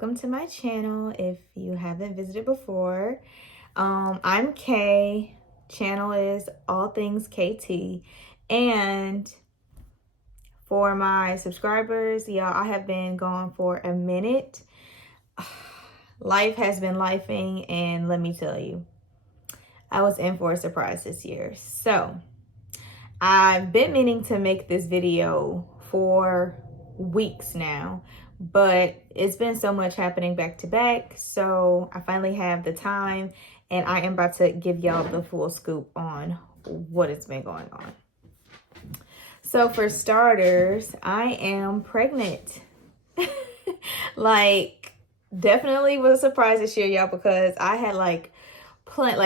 welcome to my channel if you haven't visited before. I'm Kay. Channel is All Things KT. And for my subscribers, y'all, I have been gone for a minute. Life has been lifing, and let me tell you, I was in for a surprise this year. So I've been meaning to make this video for weeks now, but it's been so much happening back to back, so I finally have the time, and I am about to give y'all the full scoop on what has been going on. So for starters, I am pregnant. Like, definitely was a surprise this year, y'all, because I had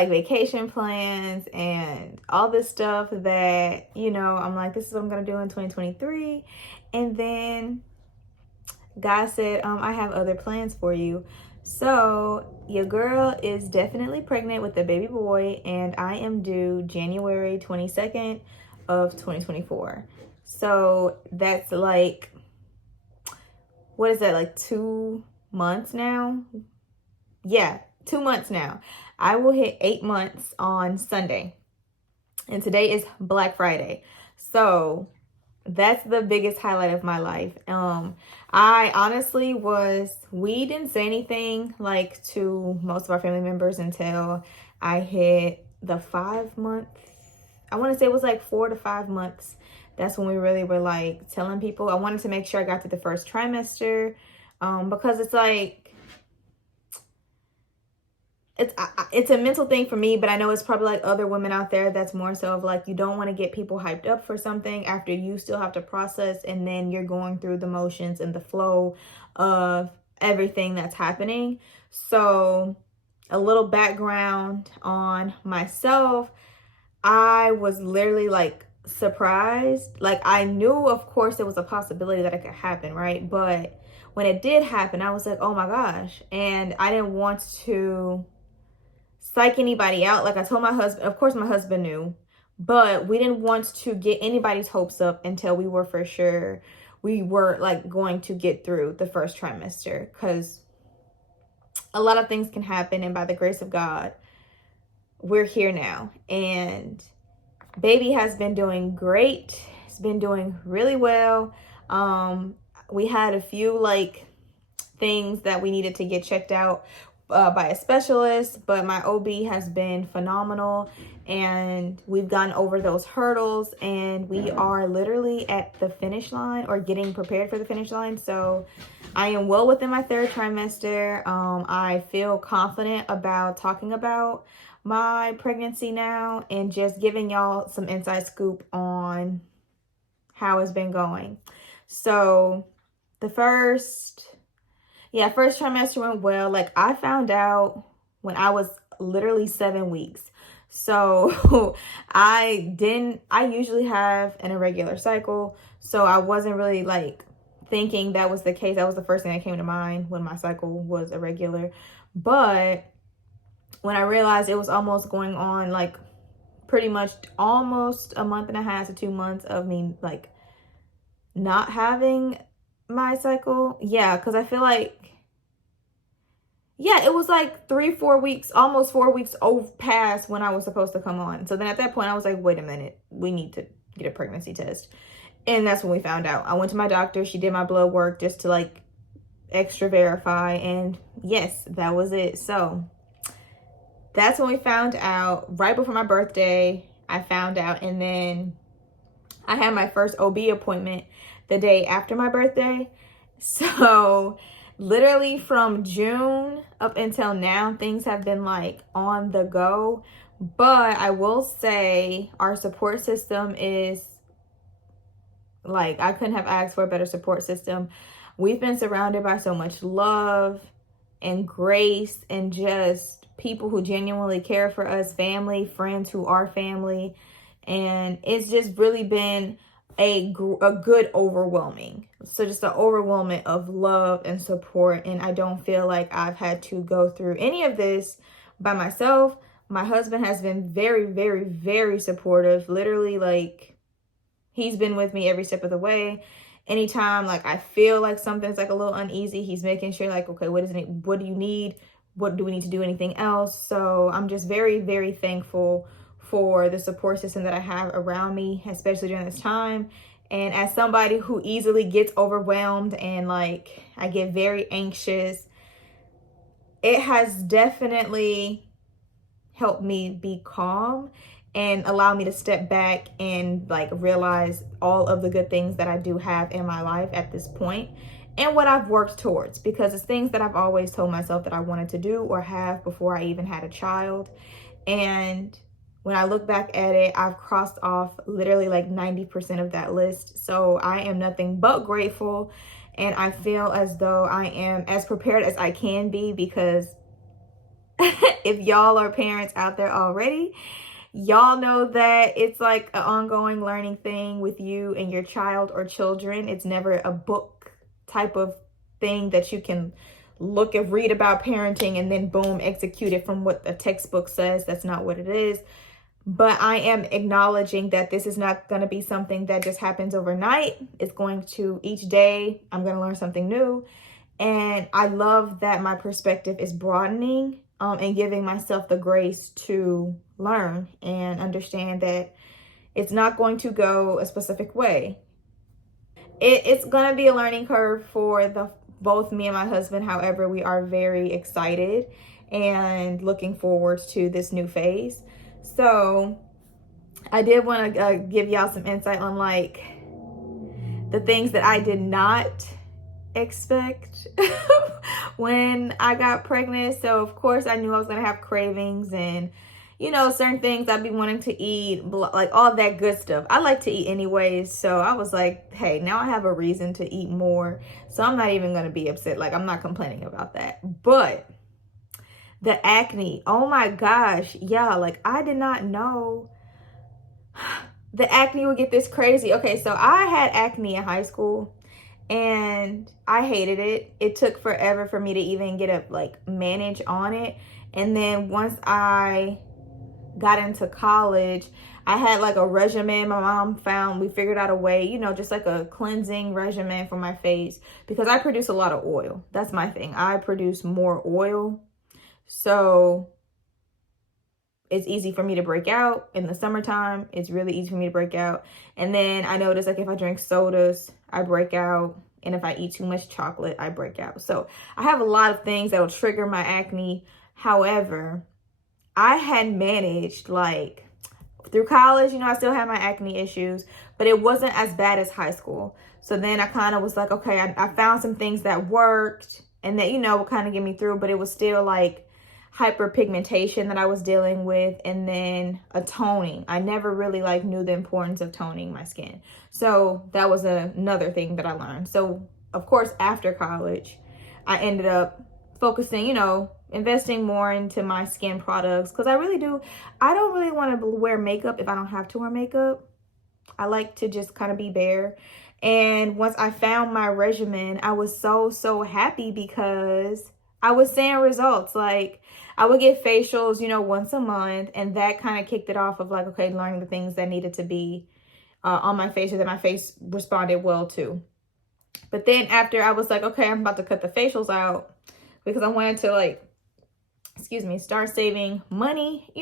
vacation plans and all this stuff that, I'm like, this is what I'm gonna do in 2023. And then God said, I have other plans for you. So your girl is definitely pregnant with a baby boy, and I am due January 22nd of 2024. So that's like, what is that, like 2 months now? Yeah, 2 months now. I will hit 8 months on Sunday. And today is Black Friday. So that's the biggest highlight of my life. I honestly we didn't say anything like to most of our family members until I hit the 5 month. I want to say it was like 4 to 5 months. That's when we really were like telling people. I wanted to make sure I got through the first trimester, because it's like, it's a mental thing for me, but I know it's probably like other women out there that's more so of like, you don't want to get people hyped up for something after you still have to process, and then you're going through the motions and the flow of everything that's happening. So a little background on myself. I was literally like surprised. Like, I knew, of course, it was a possibility that it could happen, right? But when it did happen, I was like, oh my gosh. And I didn't want to psych anybody out. Like, I told my husband, of course my husband knew, but we didn't want to get anybody's hopes up until we were for sure we were like going to get through the first trimester, because a lot of things can happen, and by the grace of God, we're here now. And baby has been doing great. It's been doing really well. We had a few like things that we needed to get checked out by a specialist, but my OB has been phenomenal, and we've gotten over those hurdles, and we are literally at the finish line, or getting prepared for the finish line. So I am well within my 3rd trimester. I feel confident about talking about my pregnancy now, and just giving y'all some inside scoop on how it's been going. So the first trimester went well. Like, I found out when I was literally 7 weeks. So I usually have an irregular cycle. So I wasn't really like thinking that was the case. That was the first thing that came to mind when my cycle was irregular. But when I realized it was almost going on like pretty much almost a month and a half to 2 months of me like not having my cycle. Yeah, because I feel like, it was like 3-4 weeks, almost 4 weeks past when I was supposed to come on. So then at that point I was like, wait a minute, we need to get a pregnancy test. And that's when we found out. I went to my doctor. She did my blood work just to like extra verify, and yes, that was it. So that's when we found out. Right before my birthday, I found out. And then I had my first OB appointment the day after my birthday. So literally from June up until now, things have been like on the go. But I will say our support system is like, I couldn't have asked for a better support system. We've been surrounded by so much love and grace, and just people who genuinely care for us, family, friends who are family. And it's just really been a good overwhelming. So just an overwhelming of love and support. And I don't feel like I've had to go through any of this by myself. My husband has been very, very, very supportive. Literally, like, he's been with me every step of the way. Anytime like I feel like something's like a little uneasy, he's making sure like, okay, what is it? What do you need? What do we need to do? Anything else? So I'm just very, very thankful for the support system that I have around me, especially during this time. And as somebody who easily gets overwhelmed and like I get very anxious, it has definitely helped me be calm and allow me to step back and like realize all of the good things that I do have in my life at this point and what I've worked towards, because it's things that I've always told myself that I wanted to do or have before I even had a child. And when I look back at it, I've crossed off literally like 90% of that list. So I am nothing but grateful. And I feel as though I am as prepared as I can be, because if y'all are parents out there already, y'all know that it's like an ongoing learning thing with you and your child or children. It's never a book type of thing that you can look and read about parenting and then boom, execute it from what the textbook says. That's not what it is. But I am acknowledging that this is not going to be something that just happens overnight. It's going to, each day, I'm going to learn something new. And I love that my perspective is broadening and giving myself the grace to learn and understand that it's not going to go a specific way. It's going to be a learning curve for both me and my husband. However, we are very excited and looking forward to this new phase. So I did want to give y'all some insight on like the things that I did not expect when I got pregnant. So of course I knew I was gonna have cravings and certain things I'd be wanting to eat, like all that good stuff. I like to eat anyways, so I was like, hey, now I have a reason to eat more, so I'm not even gonna be upset. Like, I'm not complaining about that. But the acne, oh my gosh, yeah, like I did not know the acne would get this crazy. Okay, so I had acne in high school and I hated it. It took forever for me to even get a manage on it. And then once I got into college, I had like a regimen my mom found. We figured out a way, just like a cleansing regimen for my face, because I produce a lot of oil. That's my thing. I produce more oil. So it's easy for me to break out in the summertime. It's really easy for me to break out. And then I notice like if I drink sodas, I break out. And if I eat too much chocolate, I break out. So I have a lot of things that will trigger my acne. However, I had managed like through college, I still had my acne issues, but it wasn't as bad as high school. So then I kind of was like, okay, I found some things that worked and that, would kind of get me through, but it was still like hyperpigmentation that I was dealing with, and then a toning. I never really knew the importance of toning my skin. So that was another thing that I learned. So of course, after college, I ended up focusing, investing more into my skin products, because I don't really want to wear makeup if I don't have to wear makeup. I like to just kind of be bare. And once I found my regimen, I was so happy because I was seeing results. Like I would get facials, once a month, and that kind of kicked it off of like, okay, learning the things that needed to be on my face or that my face responded well to. But then after I was like, okay, I'm about to cut the facials out because I wanted to start saving money,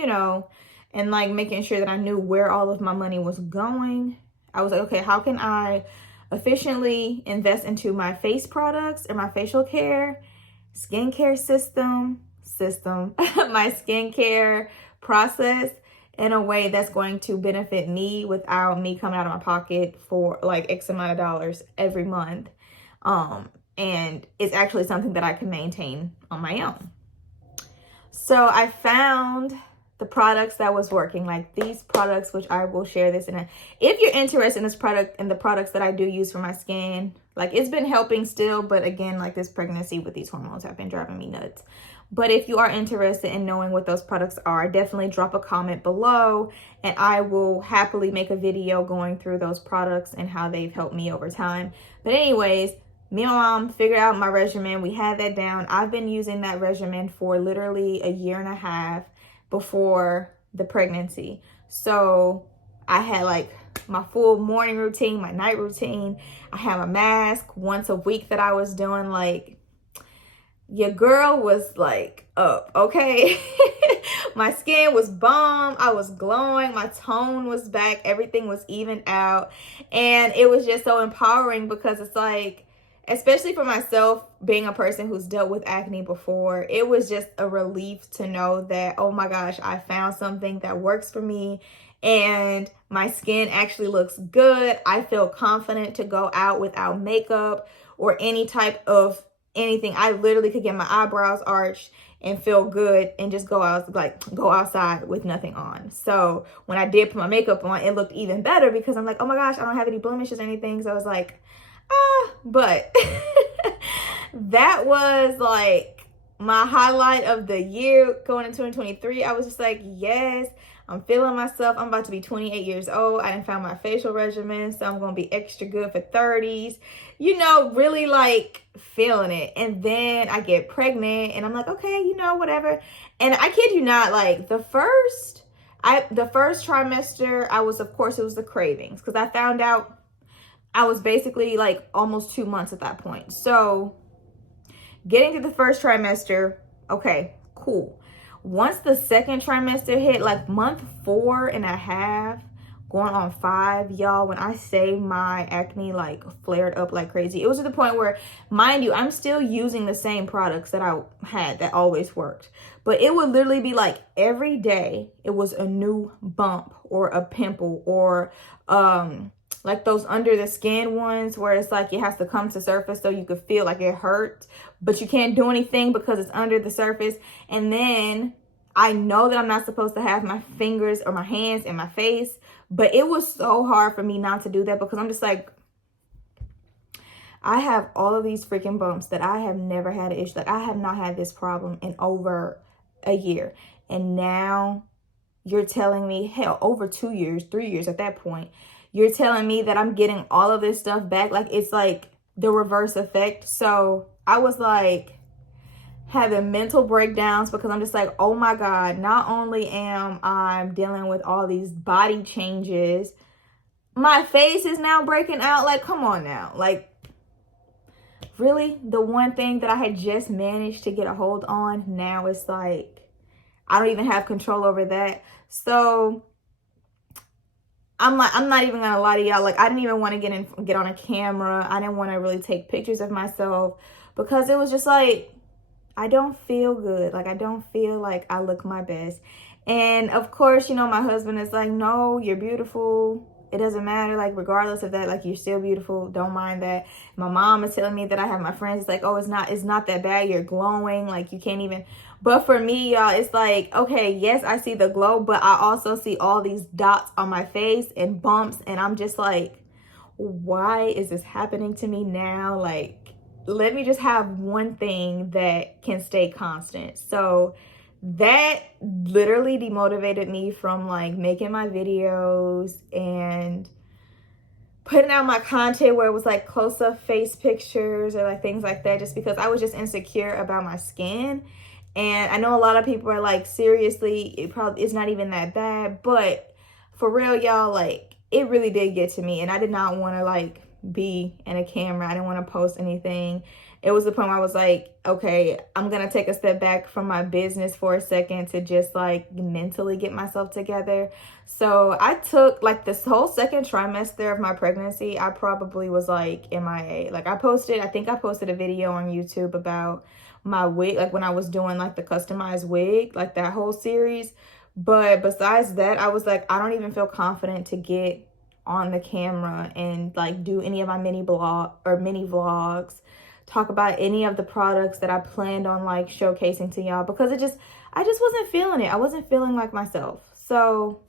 and making sure that I knew where all of my money was going. I was like, okay, how can I efficiently invest into my face products or my facial care, skincare system, my skincare process in a way that's going to benefit me without me coming out of my pocket for like X amount of dollars every month. And it's actually something that I can maintain on my own. So I found the products that was working, like these products, which I will share this if you're interested in this product and the products that I do use for my skin, like it's been helping still, but again, like this pregnancy with these hormones have been driving me nuts. But if you are interested in knowing what those products are, definitely drop a comment below and I will happily make a video going through those products and how they've helped me over time. But anyways, me and my mom figured out my regimen. We had that down. I've been using that regimen for literally a year and a half before the pregnancy. So I had like my full morning routine, my night routine. I had my mask once a week that I was doing. Like, your girl was like up, okay? My skin was bomb. I was glowing. My tone was back. Everything was even out. And it was just so empowering because it's like, especially for myself, being a person who's dealt with acne before, it was just a relief to know that, oh my gosh, I found something that works for me and my skin actually looks good. I feel confident to go out without makeup or any type of anything. I literally could get my eyebrows arched and feel good and just go outside with nothing on. So when I did put my makeup on, it looked even better because I'm like, oh my gosh, I don't have any blemishes or anything. So I was like, but that was like my highlight of the year going into 2023. I was just like, yes, I'm feeling myself. I'm about to be 28 years old. I done found my facial regimen, so I'm going to be extra good for 30s. You know, really like feeling it. And then I get pregnant and I'm like, okay, you know, whatever. And I kid you not, like the first trimester, of course, it was the cravings because I found out I was basically like almost 2 months at that point. So getting to the first trimester, okay, cool. Once the second trimester hit, like month 4.5, going on 5, y'all, when I say my acne like flared up like crazy, it was to the point where, mind you, I'm still using the same products that I had that always worked. But it would literally be like every day it was a new bump or a pimple or like those under the skin ones where it's like it has to come to surface so you could feel like it hurts, but you can't do anything because it's under the surface. And then I know that I'm not supposed to have my fingers or my hands in my face, but it was so hard for me not to do that because I'm just like, I have all of these freaking bumps that I have never had an issue. Like, I have not had this problem in over a year. And now you're telling me, hell, over 2 years, 3 years at that point, you're telling me that I'm getting all of this stuff back. Like, it's like the reverse effect. So I was like having mental breakdowns because I'm just like, oh my God, not only am I dealing with all these body changes, my face is now breaking out. Like, come on now. Like, really? The one thing that I had just managed to get a hold on, now it's like, I don't even have control over that. So I'm not even gonna lie to y'all. Like, I didn't even want to get on a camera. I didn't want to really take pictures of myself because it was just like, I don't feel good. Like, I don't feel like I look my best. And of course, you know, my husband is like, no, you're beautiful. It doesn't matter. Like, regardless of that, like, you're still beautiful. Don't mind that. My mom is telling me that I have my friends. It's like, oh, it's not that bad. You're glowing. Like, you can't even. But for me, y'all, it's like, okay, yes, I see the glow, but I also see all these dots on my face and bumps. And I'm just like, why is this happening to me now? Like, let me just have one thing that can stay constant. So that literally demotivated me from like making my videos and putting out my content where it was like close-up face pictures or like things like that, just because I was just insecure about my skin. And I know a lot of people are like, seriously, it's not even that bad. But for real, y'all, like, it really did get to me. And I did not want to like be in a camera. I didn't want to post anything. It was the point where I was like, okay, I'm going to take a step back from my business for a second to just like mentally get myself together. So I took like this whole second trimester of my pregnancy. I probably was like MIA. Like, I think I posted a video on YouTube about my wig, like when I was doing like the customized wig, like that whole series. But besides that, I was like, I don't even feel confident to get on the camera and like do any of my mini vlogs, talk about any of the products that I planned on like showcasing to y'all, because I just wasn't feeling it. I wasn't feeling like myself. So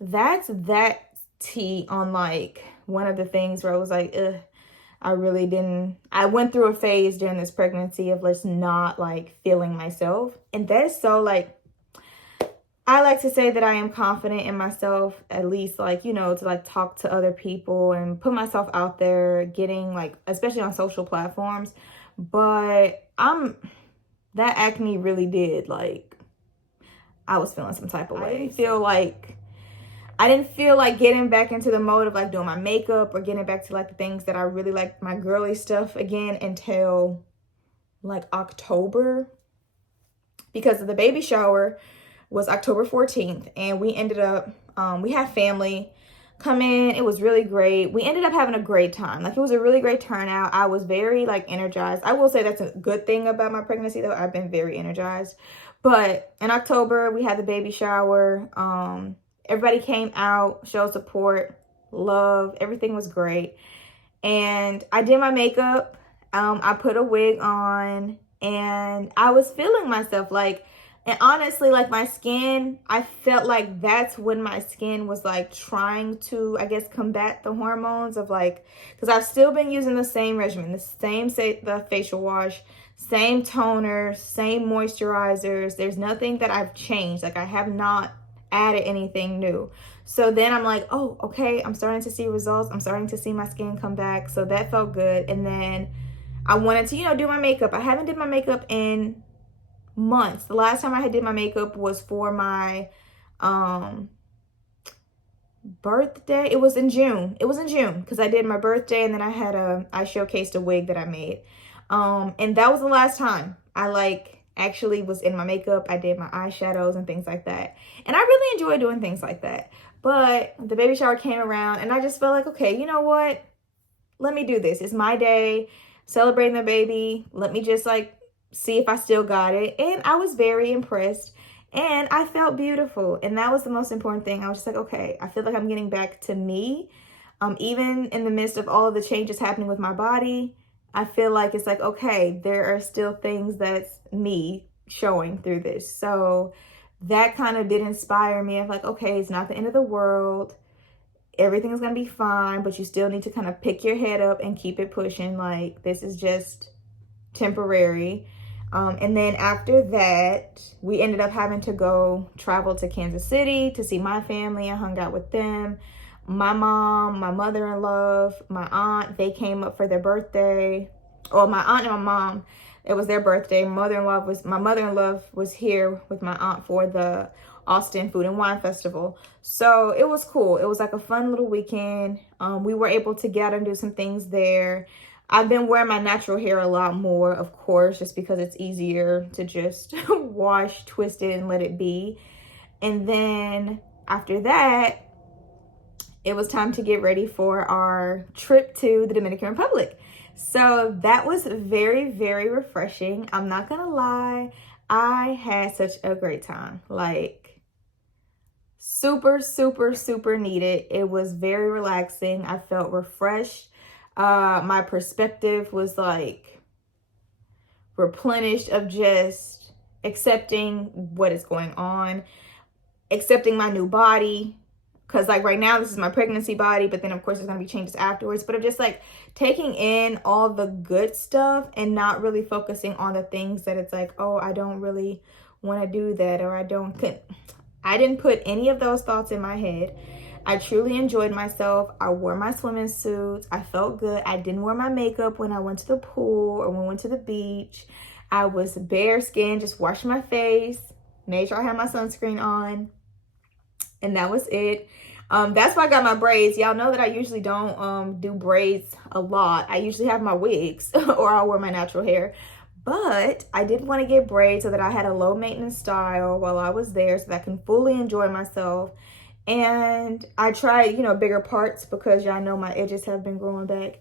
that's that tea on like one of the things where I was like, ugh, I went through a phase during this pregnancy of just not like feeling myself. And that's so like, I like to say that I am confident in myself, at least like, you know, to like talk to other people and put myself out there, getting like, especially on social platforms. But that acne really did, like, I was feeling some type of way. I didn't feel like I didn't feel like getting back into the mode of like doing my makeup or getting back to like the things that I really like, my girly stuff again, until like October, because of the baby shower was October 14th, and we ended up, we had family come in. It was really great. We ended up having a great time. Like, it was a really great turnout. I was very like energized. I will say that's a good thing about my pregnancy though. I've been very energized. But in October, we had the baby shower. Everybody came out, showed support, love. Everything was great. And I did my makeup. I put a wig on, and I was feeling myself, like, and honestly, like, my skin, I felt like that's when my skin was like trying to, I guess, combat the hormones of like, because I've still been using the same regimen, the facial wash, same toner, same moisturizers. There's nothing that I've changed. Like, I have not added anything new. So then I'm like, oh, okay, I'm starting to see results. I'm starting to see my skin come back. So that felt good. And then I wanted to, do my makeup. I haven't did my makeup in months. The last time I had did my makeup was for my birthday. It was in June because I did my birthday, and then I showcased a wig that I made. And that was the last time I like actually was in my makeup. I did my eyeshadows and things like that. And I really enjoy doing things like that. But the baby shower came around, and I just felt like, okay, you know what? Let me do this. It's my day, celebrating the baby. Let me just like see if I still got it. And I was very impressed, and I felt beautiful. And that was the most important thing. I was just like, okay, I feel like I'm getting back to me. Even in the midst of all of the changes happening with my body, I feel like it's like, okay, there are still things that's me showing through this. So that kind of did inspire me of like, okay, it's not the end of the world. Everything's going to be fine, but you still need to kind of pick your head up and keep it pushing. Like, this is just temporary. And then after that, we ended up having to go travel to Kansas City to see my family. I hung out with them. My mom, my mother-in-law, my aunt, they came up for their birthday. Or my aunt and my mom, it was their birthday. My mother-in-law was here with my aunt for the Austin Food and Wine Festival. So it was cool. It was like a fun little weekend. We were able to get out and do some things there. I've been wearing my natural hair a lot more, of course, just because it's easier to just wash, twist it, and let it be. And then after that, it was time to get ready for our trip to the Dominican Republic. So that was very, very refreshing. I'm not gonna lie, I had such a great time. Like, super, super, super needed. It was very relaxing. I felt refreshed. My perspective was like replenished of just accepting what is going on, accepting my new body. Because like right now, this is my pregnancy body, but then of course there's going to be changes afterwards. But I'm just like taking in all the good stuff and not really focusing on the things that it's like, oh, I don't really want to do that, or I didn't put any of those thoughts in my head. I truly enjoyed myself. I wore my swimming suits. I felt good. I didn't wear my makeup when I went to the pool or when we went to the beach. I was bare skin, just washed my face, made sure I had my sunscreen on, and that was it. That's why I got my braids. Y'all know that I usually don't do braids a lot. I usually have my wigs or I'll wear my natural hair. But I did want to get braids so that I had a low maintenance style while I was there, so that I can fully enjoy myself. And I tried, bigger parts because y'all know my edges have been growing back.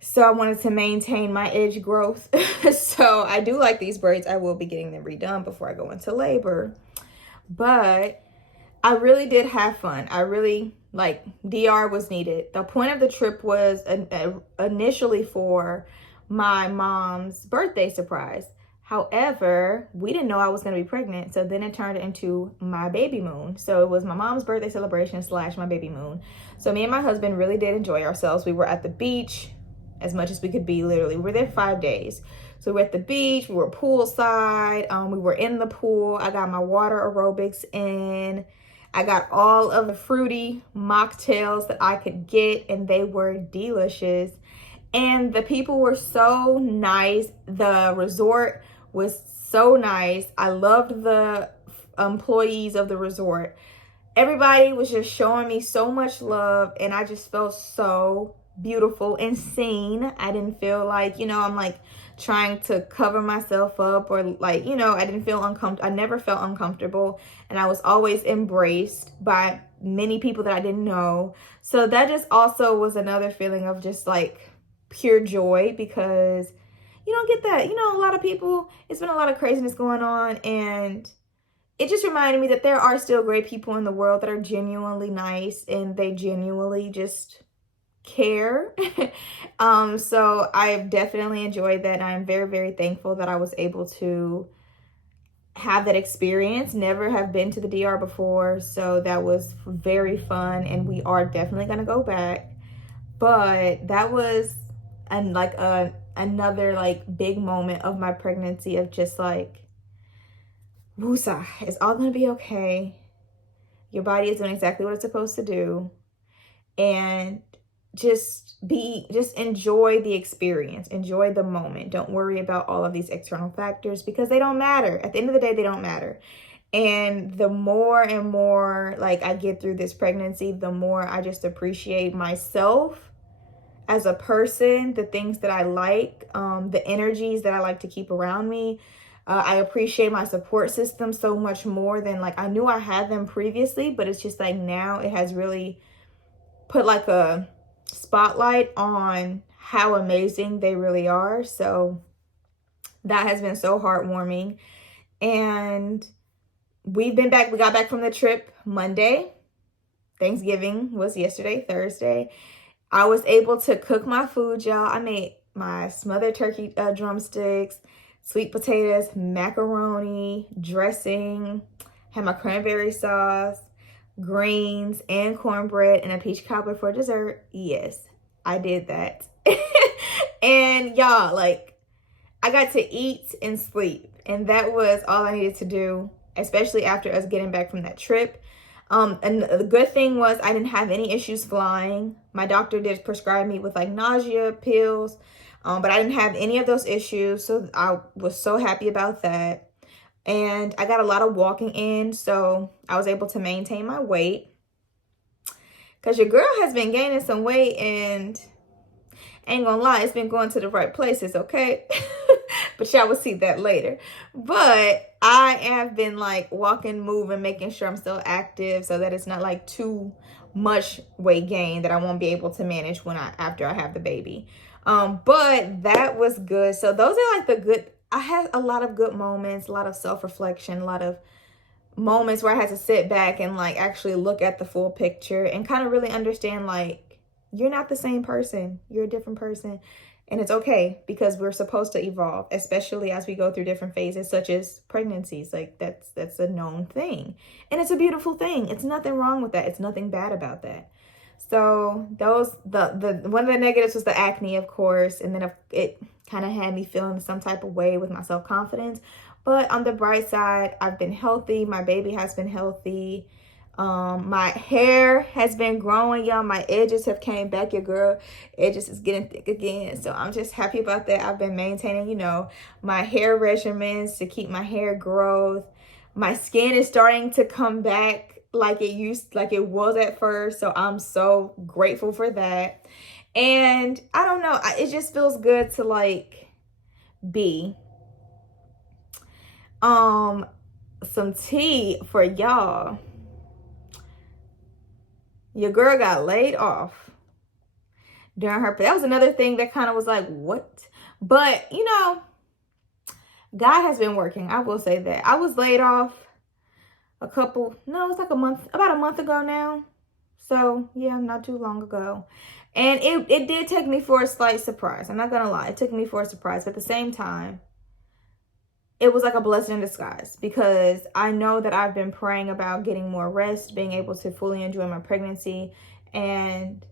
So I wanted to maintain my edge growth. So I do like these braids. I will be getting them redone before I go into labor. But I really did have fun. I really, DR was needed. The point of the trip was initially for my mom's birthday surprise. However, we didn't know I was going to be pregnant. So then it turned into my baby moon. So it was my mom's birthday celebration / my baby moon. So me and my husband really did enjoy ourselves. We were at the beach as much as we could be, literally. We were there 5 days. So we were at the beach, we were poolside, we were in the pool. I got my water aerobics in. I got all of the fruity mocktails that I could get, and they were delicious. And the people were so nice. The resort was so nice. I loved the employees of the resort. everybody was just showing me so much love, and I just felt so beautiful and seen. I didn't feel like, I'm like trying to cover myself up, or like, I didn't feel uncomfortable. I never felt uncomfortable, and I was always embraced by many people that I didn't know. So that just also was another feeling of just like pure joy, because you don't get that. A lot of people, it's been a lot of craziness going on, and it just reminded me that there are still great people in the world that are genuinely nice, and they genuinely just care. So I've definitely enjoyed that. I'm very, very thankful that I was able to have that experience. Never have been to the DR before, so that was very fun, and we are definitely going to go back. But that was another like big moment of my pregnancy, of just like, woosah, it's all gonna be okay. Your body is doing exactly what it's supposed to do. And just enjoy the experience, enjoy the moment. Don't worry about all of these external factors, because they don't matter. At the end of the day, they don't matter. And the more and more like I get through this pregnancy, the more I just appreciate myself as a person, the things that I like, the energies that I like to keep around me. I appreciate my support system so much more than like I knew I had them previously, but it's just like now it has really put like a spotlight on how amazing they really are. So that has been so heartwarming. And we got back from the trip Monday. Thanksgiving was yesterday, Thursday. I was able to cook my food, y'all. I made my smothered turkey drumsticks, sweet potatoes, macaroni, dressing, had my cranberry sauce, greens, and cornbread, and a peach cobbler for dessert. Yes, I did that. And y'all, like, I got to eat and sleep, and that was all I needed to do, especially after us getting back from that trip. And the good thing was I didn't have any issues flying. My doctor did prescribe me with like nausea pills, but I didn't have any of those issues. So I was so happy about that. And I got a lot of walking in, so I was able to maintain my weight. Because your girl has been gaining some weight, and ain't gonna lie, it's been going to the right places, okay? But y'all will see that later. But I have been like walking, moving, making sure I'm still active, so that it's not like too much weight gain that I won't be able to manage after I have the baby. But that was good. So those are like the good. I had a lot of good moments, a lot of self-reflection, a lot of moments where I had to sit back and like actually look at the full picture and kind of really understand like, you're not the same person. You're a different person. And it's okay, because we're supposed to evolve, especially as we go through different phases, such as pregnancies. Like that's a known thing. And it's a beautiful thing. It's nothing wrong with that. It's nothing bad about that. So the one of the negatives was the acne, of course. And then it kind of had me feeling some type of way with my self-confidence. But on the bright side, I've been healthy. My baby has been healthy. My hair has been growing, y'all. My edges have came back. Your girl edges is getting thick again. So I'm just happy about that. I've been maintaining, my hair regimens to keep my hair growth. My skin is starting to come back like it was at first. So I'm so grateful for that. And I don't know, it just feels good to like be. Some tea for y'all. Your girl got laid off during her. That was another thing that kind of was like, what? But, God has been working. I will say that. I was laid off about a month ago now. So, yeah, not too long ago. And it did take me for a slight surprise. I'm not going to lie. It took me for a surprise. But at the same time, it was like a blessing in disguise, because I know that I've been praying about getting more rest, being able to fully enjoy my pregnancy, and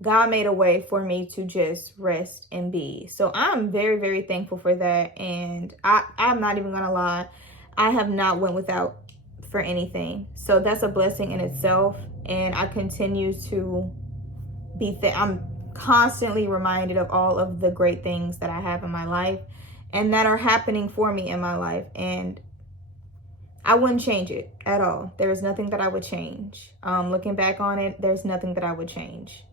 God made a way for me to just rest and be. So I'm very, very thankful for that. And I'm not even gonna lie, I have not went without for anything. So that's a blessing in itself. And I continue to I'm constantly reminded of all of the great things that I have in my life and that are happening for me in my life. And I wouldn't change it at all. There is nothing that I would change. Looking back on it, there's nothing that I would change.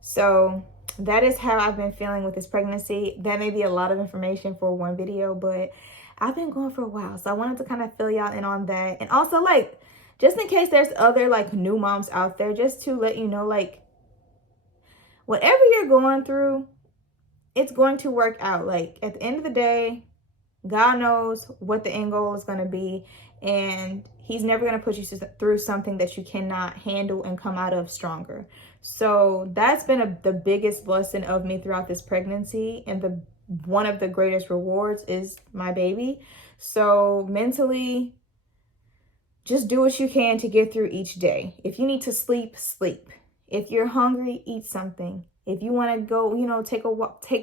So that is how I've been feeling with this pregnancy. That may be a lot of information for one video, but I've been going for a while. So I wanted to kind of fill y'all in on that. And also, like, just in case there's other like new moms out there, just to let you know, like, whatever you're going through, it's going to work out. Like, at the end of the day, God knows what the end goal is going to be, and he's never going to put you through something that you cannot handle and come out of stronger. So that's been the biggest lesson of me throughout this pregnancy, and one of the greatest rewards is my baby. So mentally, just do what you can to get through each day. If you need to sleep, sleep. If you're hungry, eat something. If you want to go, you know, take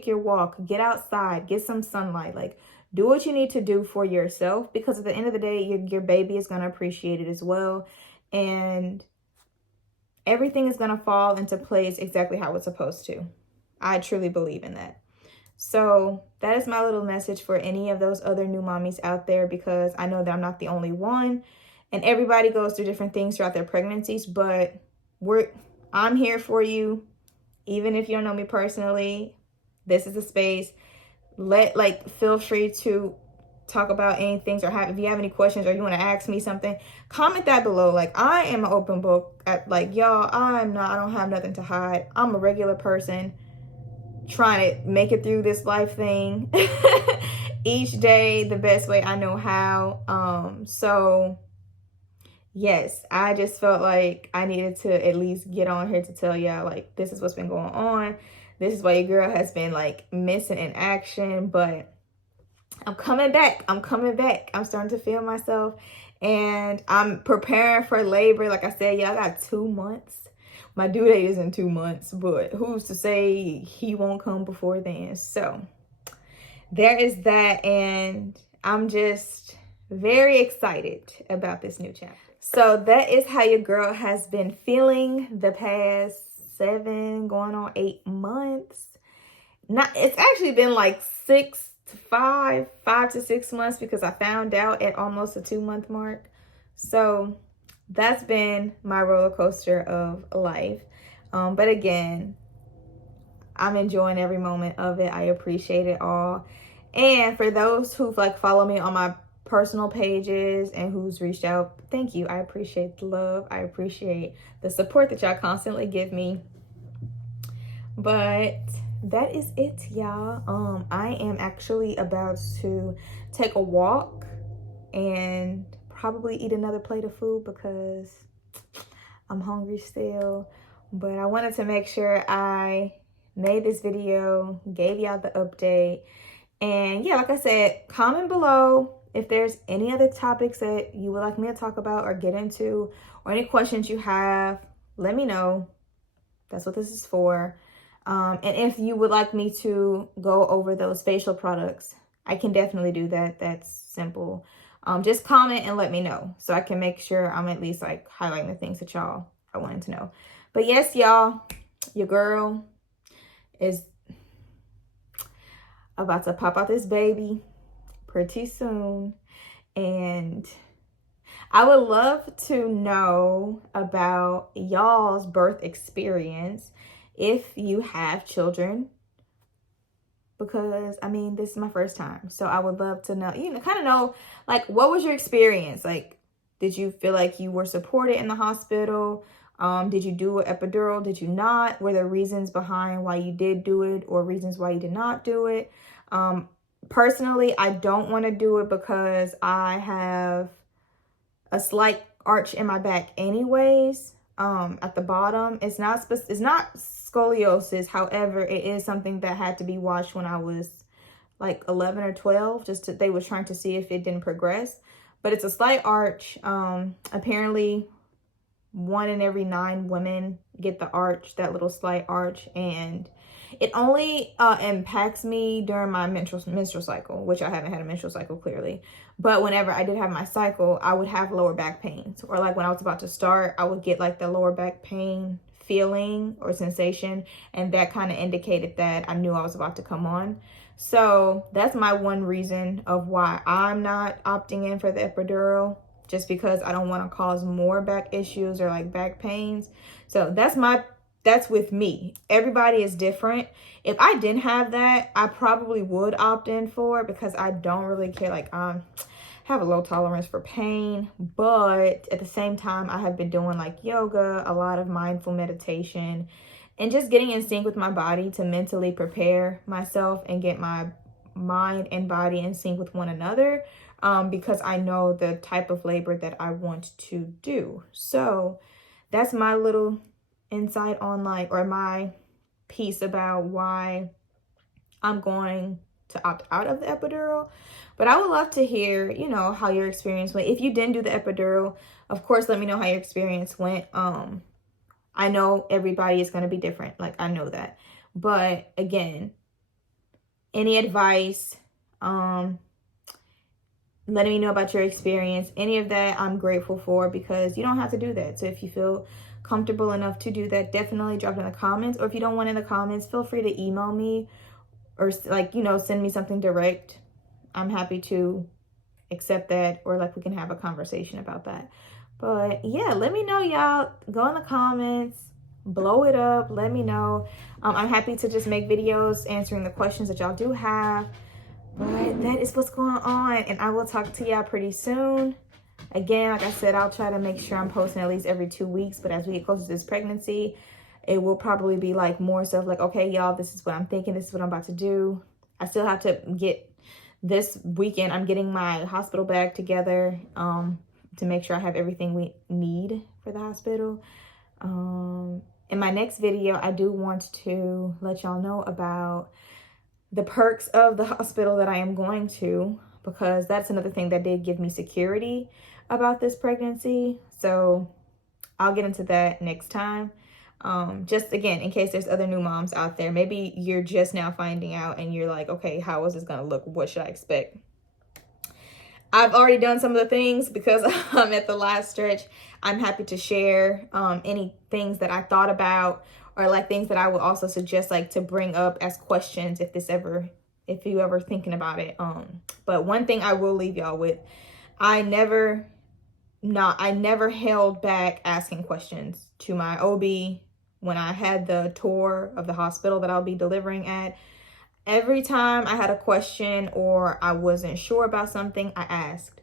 your walk, get outside, get some sunlight. Like, do what you need to do for yourself, because at the end of the day, your baby is going to appreciate it as well. And everything is going to fall into place exactly how it's supposed to. I truly believe in that. So that is my little message for any of those other new mommies out there, because I know that I'm not the only one, and everybody goes through different things throughout their pregnancies, but I'm here for you. Even if you don't know me personally, this is a space. Feel free to talk about anything, or if you have any questions, or you want to ask me something, comment that below. Like, I am an open book. Y'all, I don't have nothing to hide. I'm a regular person trying to make it through this life thing each day the best way I know how. So yes, I just felt like I needed to at least get on here to tell y'all, like, this is what's been going on. This is why your girl has been, like, missing in action. But I'm coming back. I'm starting to feel myself. And I'm preparing for labor. Like I said, y'all, got 2 months. My due date is in 2 months. But who's to say he won't come before then? So there is that. And I'm just very excited about this new chapter. So that is how your girl has been feeling the past 7 going on 8 months. It's actually been like 5 to 6 months, because I found out at almost a 2-month mark. So that's been my roller coaster of life. But again, I'm enjoying every moment of it. I appreciate it all. And for those who follow me on my personal pages and who's reached out, thank you. I appreciate the love. I appreciate the support that y'all constantly give me. But that is it, y'all. I am actually about to take a walk and probably eat another plate of food, because I'm hungry still. But I wanted to make sure I made this video, gave y'all the update. And yeah, like I said, comment below if there's any other topics that you would like me to talk about or get into, or any questions you have. Let me know. That's what this is for. And if you would like me to go over those facial products, I can definitely do that. That's simple. Just comment and let me know, so I can make sure I'm at least highlighting the things that y'all are wanting to know. But yes, y'all, your girl is about to pop out this baby pretty soon. And I would love to know about y'all's birth experience if you have children, because I mean, this is my first time. So I would love to know, kind of know, what was your experience? Did you feel like you were supported in the hospital? Did you do an epidural? Did you not? Were there reasons behind why you did do it, or reasons why you did not do it? Personally, I don't want to do it because I have a slight arch in my back anyways. At the bottom, it's not scoliosis. However, it is something that had to be watched when I was 11 or 12. They were trying to see if it didn't progress, but it's a slight arch. Apparently 1 in every 9 women get the arch, that little slight arch, and it only impacts me during my menstrual cycle, which I haven't had a menstrual cycle clearly. But whenever I did have my cycle, I would have lower back pains, or when I was about to start, I would get the lower back pain feeling or sensation, and that kind of indicated that I knew I was about to come on. So that's my one reason of why I'm not opting in for the epidural, just because I don't want to cause more back issues or like back pains. So that's with me. Everybody is different. If I didn't have that, I probably would opt in for it because I don't really care. Like, have a low tolerance for pain, but at the same time, I have been doing like yoga, a lot of mindful meditation, and just getting in sync with my body to mentally prepare myself and get my mind and body in sync with one another, because I know the type of labor that I want to do. So that's my little insight on like, or my piece about why I'm going to opt out of the epidural. But I would love to hear, you know, how your experience went. If you didn't do the epidural, of course, let me know how your experience went. I know everybody is going to be different. Like, I know that. But again, any advice, letting me know about your experience, any of that, I'm grateful for, because you don't have to do that. So if you feel comfortable enough to do that, definitely drop it in the comments. Or if you don't want in the comments, feel free to email me or like, you know, send me something direct. I'm happy to accept that, or like we can have a conversation about that. But yeah, let me know, y'all. Go in the comments, blow it up, let me know. I'm happy to just make videos answering the questions that y'all do have. But that is what's going on, and I will talk to y'all pretty soon. Again, like I said, I'll try to make sure I'm posting at least every 2 weeks, but as we get closer to this pregnancy, it will probably be like more stuff like, okay, y'all, this is what I'm thinking, this is what I'm about to do. I still have to get this weekend, I'm getting my hospital bag together to make sure I have everything we need for the hospital. In my next video, I do want to let y'all know about the perks of the hospital that I am going to, because that's another thing that did give me security about this pregnancy. So I'll get into that next time. Just again, in case there's other new moms out there, maybe you're just now finding out and you're like, okay, how is this gonna look? What should I expect? I've already done some of the things because I'm at the last stretch. I'm happy to share any things that I thought about, or like things that I would also suggest like to bring up as questions if you ever thinking about it. But one thing I will leave y'all with, I never held back asking questions to my OB when I had the tour of the hospital that I'll be delivering at. Every time I had a question or I wasn't sure about something, I asked.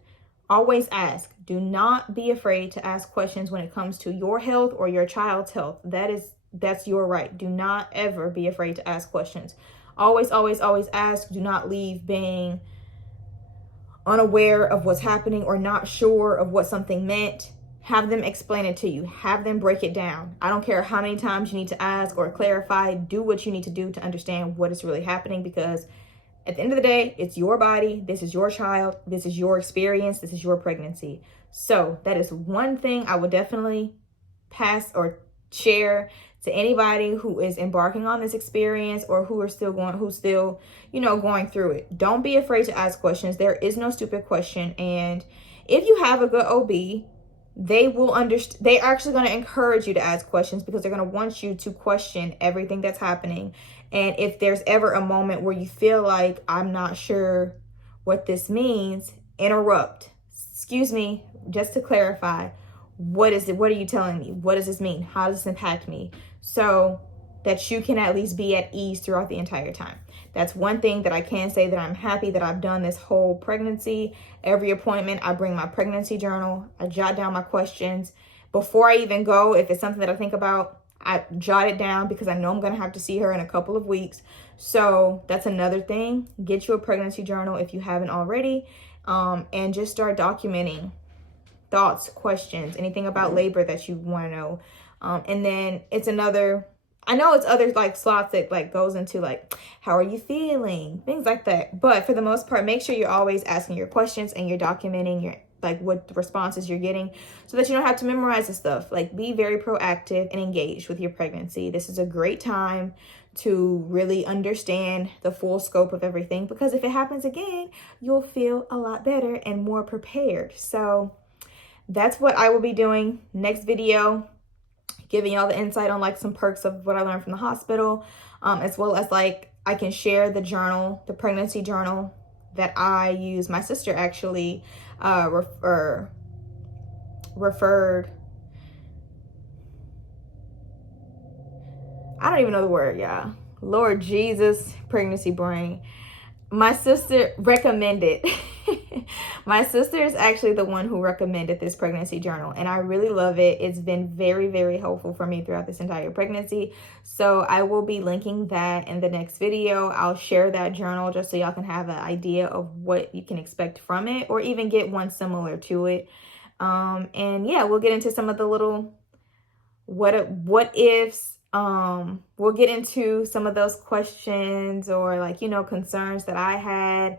Always ask. Do not be afraid to ask questions when it comes to your health or your child's health. That's your right. Do not ever be afraid to ask questions. Always, always, always ask. Do not leave being unaware of what's happening or not sure of what something meant. Have them explain it to you. Have them break it down. I don't care how many times you need to ask or clarify. Do what you need to do to understand what is really happening, because at the end of the day, it's your body. This is your child. This is your experience. This is your pregnancy. So that is one thing I would definitely pass or share to anybody who is embarking on this experience, or who's still, going through it. Don't be afraid to ask questions. There is no stupid question. And if you have a good OB, they will understand. They're actually going to encourage you to ask questions, because they're going to want you to question everything that's happening. And if there's ever a moment where you feel like, I'm not sure what this means, interrupt. Excuse me, just to clarify, what is it? What are you telling me? What does this mean? How does this impact me? So that you can at least be at ease throughout the entire time. That's one thing that I can say that I'm happy that I've done this whole pregnancy. Every appointment, I bring my pregnancy journal. I jot down my questions. Before I even go, if it's something that I think about, I jot it down, because I know I'm going to have to see her in a couple of weeks. So that's another thing. Get you a pregnancy journal if you haven't already, and just start documenting thoughts, questions, anything about labor that you want to know. And then it's other like slots that like goes into like, how are you feeling? Things like that. But for the most part, make sure you're always asking your questions and you're documenting your like what the responses you're getting, so that you don't have to memorize the stuff. Like, be very proactive and engaged with your pregnancy. This is a great time to really understand the full scope of everything, because if it happens again, you'll feel a lot better and more prepared. So that's what I will be doing next video, giving y'all the insight on like some perks of what I learned from the hospital, as well as like I can share the journal, the pregnancy journal that I use. My sister actually referred, I don't even know the word, y'all. Lord Jesus, pregnancy brain. My sister recommended. My sister is actually the one who recommended this pregnancy journal, and I really love it. It's been very, very helpful for me throughout this entire pregnancy. So I will be linking that in the next video. I'll share that journal just so y'all can have an idea of what you can expect from it, or even get one similar to it. And yeah, we'll get into some of the little what ifs. We'll get into some of those questions, or like, you know, concerns that I had,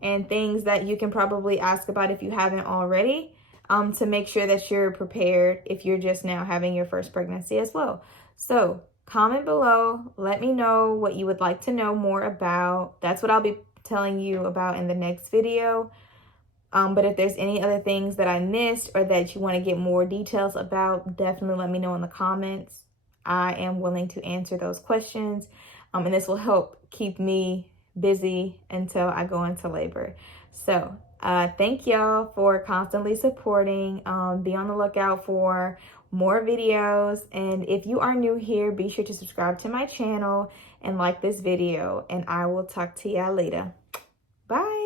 and things that you can probably ask about if you haven't already, to make sure that you're prepared if you're just now having your first pregnancy as well. So comment below, let me know what you would like to know more about. That's what I'll be telling you about in the next video. But if there's any other things that I missed or that you want to get more details about, definitely let me know in the comments. I am willing to answer those questions. And this will help keep me busy until I go into labor. So thank y'all for constantly supporting. Be on the lookout for more videos. And if you are new here, be sure to subscribe to my channel and like this video. And I will talk to y'all later. Bye.